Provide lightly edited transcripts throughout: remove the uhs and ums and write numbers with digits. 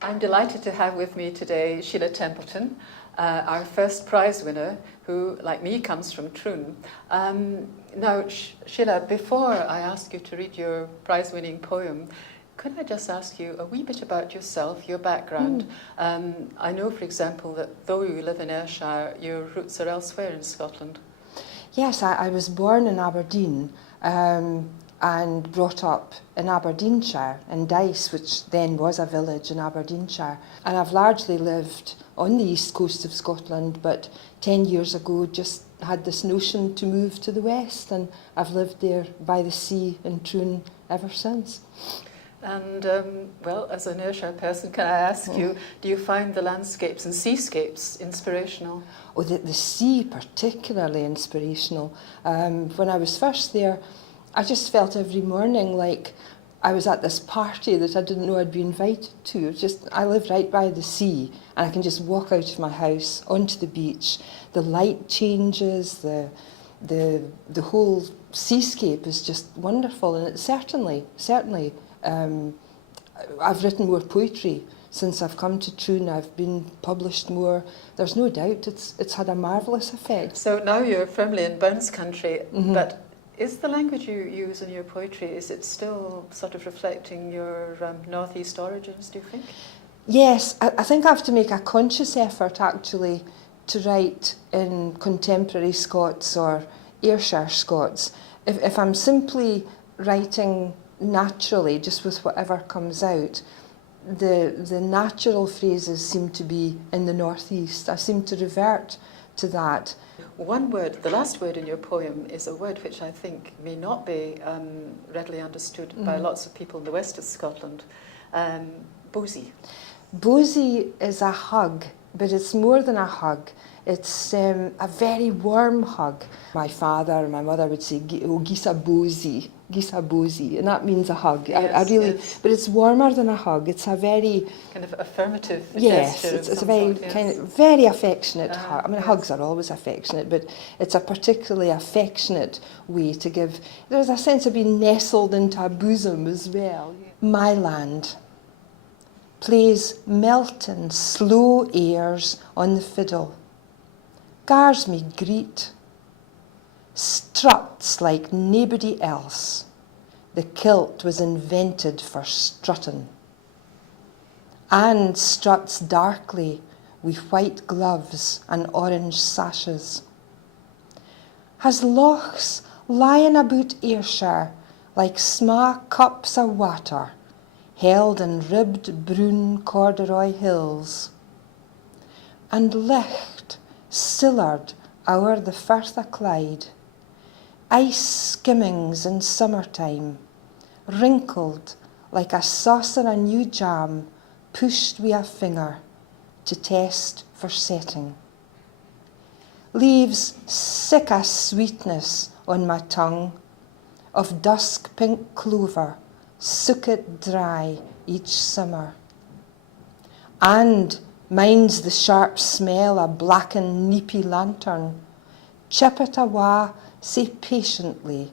I'm delighted to have with me today Sheila Templeton, our first prize winner, who, like me, comes from Troon. Now, Sheila, before I ask you to read your prize-winning poem, could I just ask you a wee bit about yourself, your background? I know, for example, that though you live in Ayrshire, your roots are elsewhere in Scotland. Yes, I was born in Aberdeen and brought up in Aberdeenshire, in Dice, which then was a village in Aberdeenshire. And I've largely lived on the east coast of Scotland, but 10 years ago just had this notion to move to the west, and I've lived there by the sea in Troon ever since. And, well, as an Ayrshire person, can I ask you, do you find the landscapes and seascapes inspirational? Oh, the sea particularly inspirational. When I was first there, I just felt every morning like I was at this party that I didn't know I'd be invited to. I live right by the sea, and I can just walk out of my house onto the beach. The light changes, the whole seascape is just wonderful, and it's certainly. I've written more poetry since I've come to Troon. I've been published more. There's no doubt it's had a marvellous effect. So now you're firmly in Burns country, but is the language you use in your poetry, is it still sort of reflecting your northeast origins, do you think? Yes, I think I have to make a conscious effort actually to write in contemporary Scots or Ayrshire Scots. If I'm simply writing naturally, just with whatever comes out, the natural phrases seem to be in the northeast. I seem to revert to that. One word, the last word in your poem, is a word which I think may not be readily understood by lots of people in the west of Scotland. Bosie. Bosie is a hug, but it's more than a hug. It's a very warm hug. My father and my mother would say, "Oh, gisa bosie," and that means a hug. Yes, yes. But it's warmer than a hug. It's a very kind of affirmative yes, gesture. It's a very kind of very affectionate hug. I mean, hugs are always affectionate, but it's a particularly affectionate way to give. There's a sense of being nestled into a bosom as well. My land plays melting, slow airs on the fiddle. Gars me greet, struts like naebody else. The kilt was invented for strutting. And struts darkly with white gloves and orange sashes. Has lochs lying about Ayrshire like sma cups of water, held in ribbed brown corduroy hills. And licht sillard o'er the Firth of Clyde, ice skimmings in summertime, wrinkled like a saucer of new jam pushed wi' a finger to test for setting. Leaves sick a sweetness on my tongue of dusk pink clover, sookit dry each summer. And minds the sharp smell of blackened neepy lantern, chip it awa sae patiently,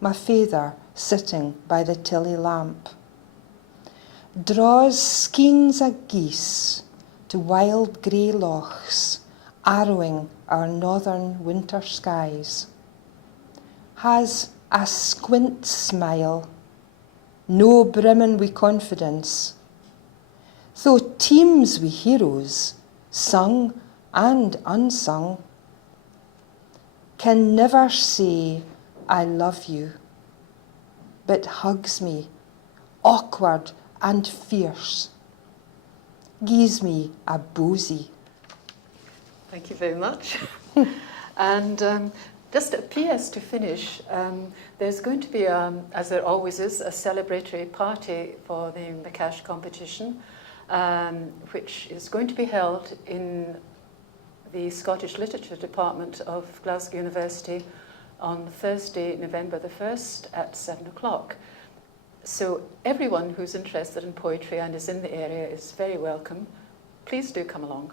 my father sitting by the tilly lamp. Draws skeins of geese to wild grey lochs, arrowing our northern winter skies. Has a squint smile, no brimming wi' confidence, though teems wi' heroes, sung and unsung, can never say I love you, but hugs me, awkward and fierce, gies me a bosie. Thank you very much. And just a PS to finish, there's going to be, as there always is, a celebratory party for the cash competition, which is going to be held in the Scottish Literature Department of Glasgow University on Thursday, November the 1st at 7 o'clock. So everyone who's interested in poetry and is in the area is very welcome. Please do come along.